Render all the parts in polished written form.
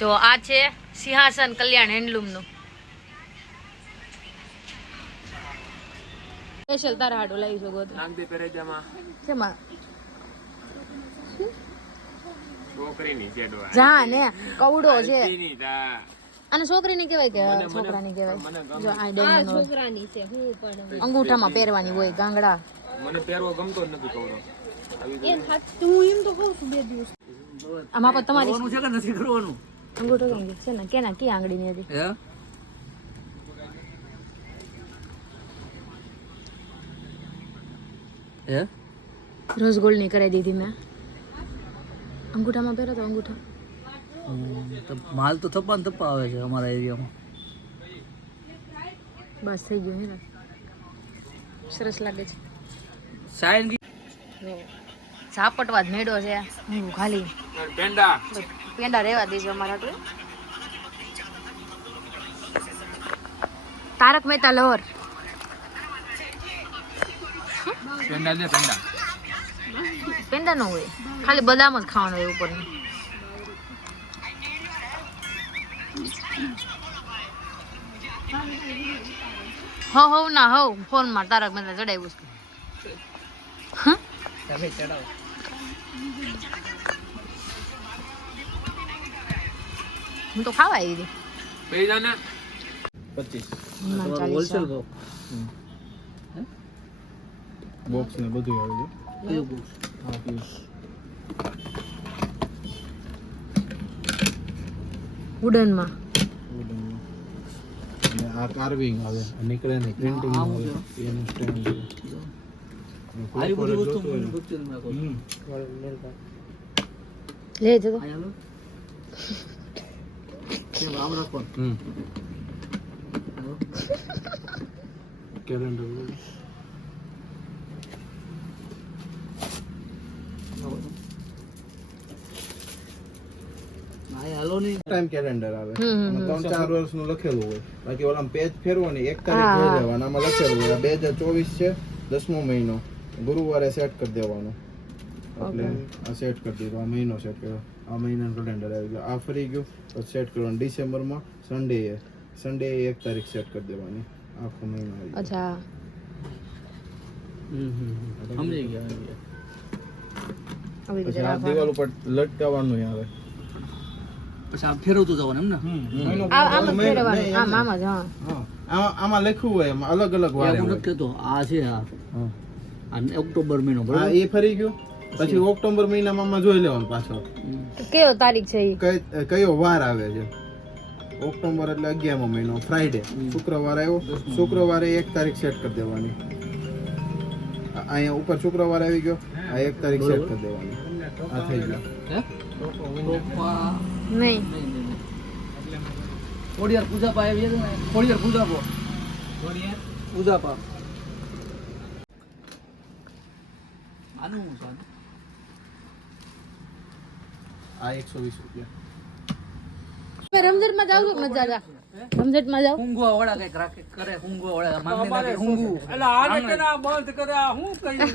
જો આ છે સિંહાસન કલ્યાણ હેન્ડલૂમ નું સ્પેશિયલ તારા હાડો લાવી શકો તો નામ દે પેરેજામાં શેમાં છોકરીની છે ડોહા જા ને કવડો છે ની તા અને છોકરીની કહેવાય કે છોકરાની કહેવાય જો આ ડાયમંડ છોકરાની છે હું પણ અંગૂઠામાં પહેરવાની હોય ગાંગડા મને પહેરવો ગમતો જ નથી કવડો એ હું એમ તો કહું છું 2 દિવસ આમાં પણ તમારી કરવાનું છે કે નથી કરવાનું અંગૂઠો કેમ છે ને કેના કી આંગળીની હતી હે રોઝ ગોલ્ડ ની કરાવી દીધી મેં અંગૂઠામાં પહેરો તો અંગૂઠા તો માલ તો થપ્પા ને થપ્પા આવે છે અમારા એરિયામાં બસ થઈ ગયું હે સરસ લાગે છે સાઈન ઝાપટવા જ મેળો છે હું ખાલી પેંડા પેંડા રહેવા દેજો અમારા તો તારક મહેતા લહર પેંડા દે પેંડા પેંડા ન હોય ખાલી બદામ જ ખાવાનું હોય ઉપર હવ ના હવ ફોન માં તારક મહેતા ચડાવ્યું છે હું તો ખાવા આવી હતી પૈસા ને 25 હોલસેલ બોક્સ ને બધું આવે છે કયું બોક્સ હા પીસ વુડન માં અને આ કાર્વિંગ આવે નીકળે ને પ્રિન્ટિંગ આવે એનું સ્ટેન્ડ આવી બધી વસ્તુ મને બચ્ચન માં કહો લે જતો આયા લો કેમ આમ રાખો કેલેન્ડર હાલો ની ટાઈમ કેલેન્ડર આવે અને 3-4 વર્ષનું લખેલું હોય બાકી ઓલા પેજ ફેરવો ને 1 તારીખ જોઈ લેવાનું આમાં લખેલું હોય 2024 છે 10મો મહિનો ગુરુવારે સેટ કરી દેવાનું એટલે આ સેટ કરી દીધું આ મહિનો સેટ કર્યો આ મહિનાનું કેલેન્ડર આવી ગયું આ ફરી ગયું પછી સેટ કરવાનું ડિસેમ્બરમાં સન્ડે 1 તારીખ સેટ કરી દેવાની આખો મહિનો આવી ગયો અચ્છા સમજી ગયા પછી આ દિવાલ ઉપર લટકાવવાનું આવે પછી આમ ફેરવતું જવાનું એમ ને આમાં લખ્યું હોય એમાં અલગ અલગ વાર હું નથી કહેતો આ છે આ ઓક્ટોબર મહિનો હા બરાબર એ ફરી ગયું પછી ઓક્ટોબર મહિનામાં આમાં જોઈ લેવાનું પાછો કયો તારીખ છે કયો વાર આવે છે ઓક્ટોબર એટલે 11મો મહિનો ફ્રાઈડે શુક્રવાર આવ્યો શુક્રવારે 1 તારીખ સેટ કરી દેવાની અહીંયા ઉપર શુક્રવાર આવી ગયો આ 1 તારીખ સેટ કરી દેવાની આ થઈ ગયું નહીં ખોડિયાર પૂજા પા આવી છે ને ખોડિયાર પૂજા પો પૂજા પા આનું હું છે આ 120 રૂપિયા રમઝટ માં જાવ છો મજા જા રમઝટ માં જાવ ઊંઘવા વાળા કઈક રાખે કરે ઊંઘવા વાળા મામને લાગે ઊંઘવું એટલે આને કેના બંધ કરે આ હું કહ્યું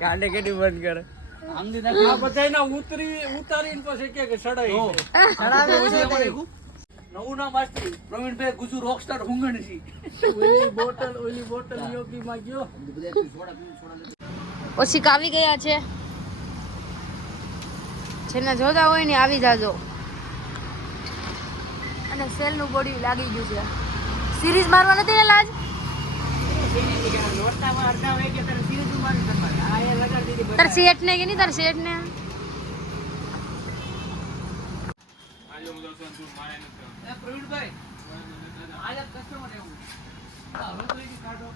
ગાંડે કેડી બંધ કરે આંગળી નાખી આ બધાયના ઉતારીને પછી કે સડાઈ છે સડાવે નવું નામ આસ્તી પ્રવીણભાઈ ગુજુ રોકસ્ટાર હુંગણસી ઓલી બોટલ યોગી માં ગયો ઓછી આવી ગયા છે જેને જોતા હોય ને આવી જાજો અને સેલ નું બોડી લાગી ગયું છે સિરીઝ મારવા નથી ને લાજ તાર શેઠ ને કે નહીં તાર શેઠ ને પ્રવીણભાઈ આયા કસ્ટમર એવું હવે તો એની કાઢો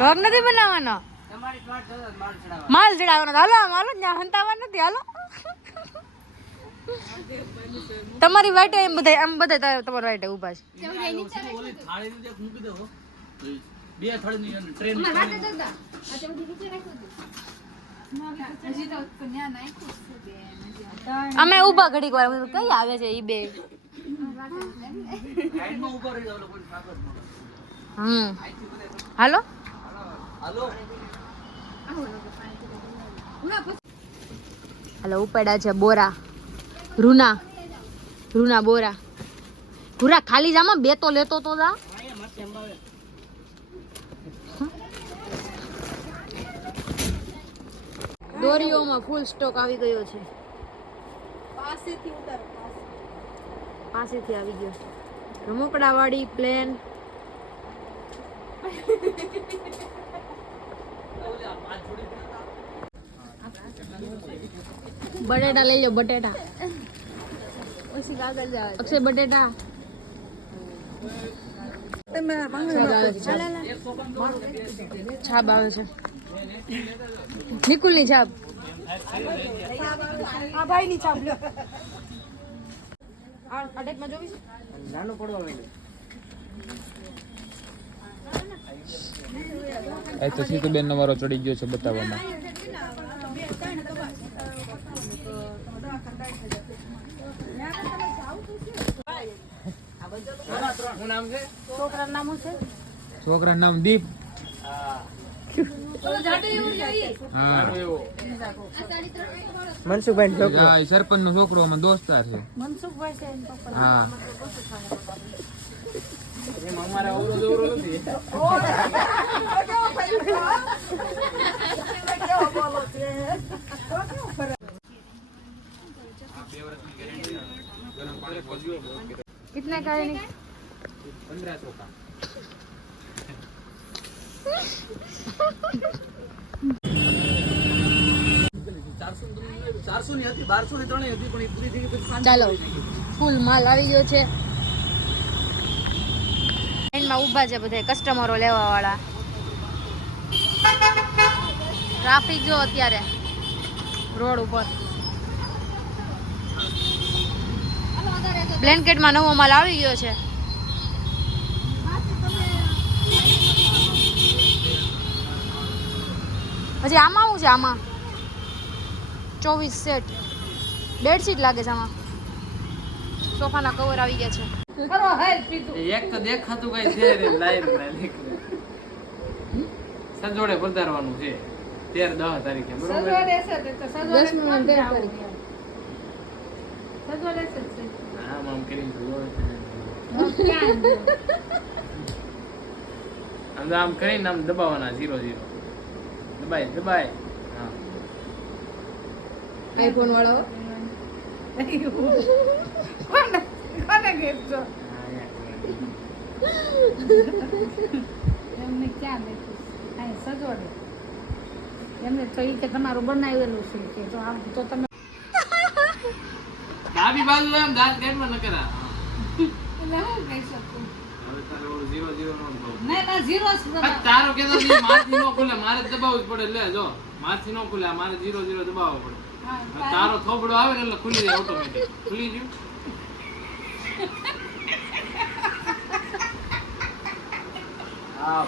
લોગ નથી બનાવવાનો માલ ચડાવવાનો હાલો હાલો ત્યાં હંતાવા નથી હાલો તમારી વાટે એમ બધા તમારી વાટે ઊભા છે ઓલી થાળી ની એક મૂકી દો બે થાળી ની ટ્રેન અમે ઊભા ઘડીક વાર કઈ આવે છે ઈ બે સાઈડમાં ઊભો રહી જાવ, કોઈ કાગળ ન હાલો હાલો. હાલો ઉપાડ્યા છે બોરા, રૂના બોરા. ઘુરા ખાલી જામાં બે તો લેતો તો જા. દોરીઓમાં ફૂલ સ્ટોક આવી ગયો છે. પાસેથી આવી ગયો છે રમકડા વાળી પ્લેન. બટેટા લઈ લો, બટેટા. અક્ષય બટેટા. છાપ આવે છે, નિકુલ ની છાપ. નાનું પડવા માંડ્યું. એ તો સીતુબેન નો વારો ચડી ગયો છે બતાવવામાં. શું નામ છે? છોકરાનું નામ દીપ. હા મનસુખભાઈ સરપંચ નો છોકરો અમારો દોસ્તાર છે. હા અમારે અવરોધ નથી. कितने का है? 1500 का. ચારસો ની હતી, 1200 ની ત્રણેય હતી, પણ એ પૂરી થઈ ગઈ પછી 500 ચાલો થઈ ગઈ. ફૂલ માલ આવી ગયો છે. લાઈનમાં ઊભા છે બધા કસ્ટમરો લેવા વાળા. ટ્રાફિક જો અત્યારે રોડ ઉપર. બ્લેન્કેટમાં નવો માલ આવી ગયો છે. હજી આમાં શું છે? આમાં 24 સેટ બેડશીટ લાગે છે. આમાં સોફાના કવર આવી ગયા છે. એક તો દેખાતું કઈ છે રે, લાઈન સંજોડે પધારવાનું છે 13-10 તારીખે, બરોબર? 10 તારીખે આમ કરીને તો જોડે છે. આમ કરીને આમ દબાવવાના 0-0 દબાય. હા આઈફોન વાળો કોને ગિફ્ટ છો? એમને ક્યાં બેઠું અહીં સજોડે એમને તો ઈ કે તમારું બનાવેલું છે કે તો આમ તો તમે ડાબી બાજુ એમ દાંત કાઢમાં ન કરા. એટલે હું કહી શકું? હવે તારે ઓલું 0-0 નો દબાવ. ના ઝીરો તારો કેતો છે મારથી નો ખુલે, મારે જ દબાવવું જ પડે. લે જો મારથી નો ખુલે, મારે 0-0 દબાવવો પડે. તારો થોબડો આવે ને એટલે ખુલી જાય ઓટોમેટિક. ખુલી ગયું. હા